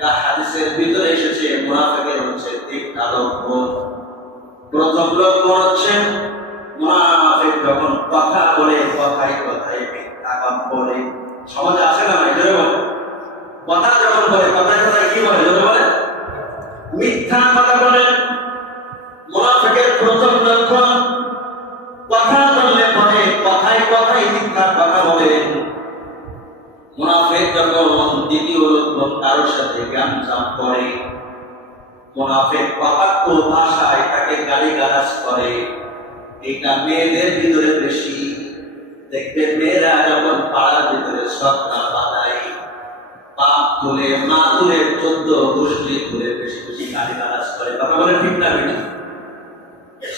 একটা হাদিসের ভিতরে এসেছে মুনাফিকের হচ্ছে তিনটা লক্ষণ। প্রথম লক্ষণ হচ্ছে মুনাফিক যখন কথা বলে কথায় কথায় মিথ্যা কথা বলে। সমাজে আসে না ভাই, জোরে বলে। কথা যখন বলে কথায় কথায় কি বলে, জোরে বলে? মিথ্যা কথা বলে। মুনাফিকের প্রথম লক্ষণ কথা বললে পরে কথায় কথায় মিথ্যা কথা বলে। মুনাফিক যখন দ্বিতীয় লক্ষণ কারোর সাথে গামজাম করে, মুনাফিক কটাক্ষ ভাষায় তাকে গালিগালাজ করে। এটা মেয়েদের ভিতরে বেশি। দেখবে মেয়েরা যখন পাড়ার ভিতরে সবটা বাঁধায়, বাপ তুলে মা তুলে 14 গোষ্ঠী তুলে বেশি বেশি গালিগালাজ করে। কথা বলে ঠিক না বেশি?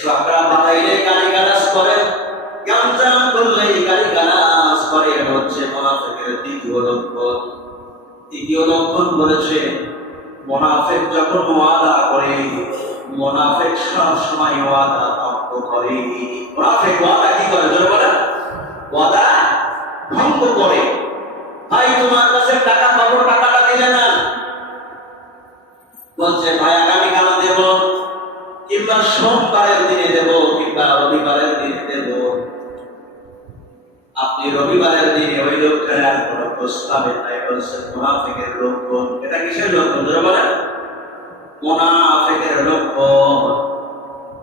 সবটা বাঁধাইলে গালিগালাজ করে, গামজাম করলেই গালিগালাজ করে। এটা হচ্ছে মুনাফিকের দ্বিতীয় লক্ষণ। তৃতীয় লক্ষণ বলেছে মুনাফিক যখন ওয়াদা করে, মুনাফিক সব সময় ওয়াদা ভঙ্গ করে। মুনাফিক ওয়াদা কি করে, জোরে বলে? ওয়াদা ভঙ্গ করে। ভাই তোমার কাছে টাকা পাবো, টাকাটা দিলে না। বলছে ভাই আগামী কাল দেব, কিংবা সোমবারের দিনে দেব, কিংবা রবিবারের দিনে দেব। আপনি রবিবারের দিনে ওই লোকটার আর কোনো প্রস্তাবে তাই বলছেন মুনাফিকের লক্ষণ। এটা কিসের লক্ষণ, জোরে বলেন? মুনাফিকের লক্ষণ।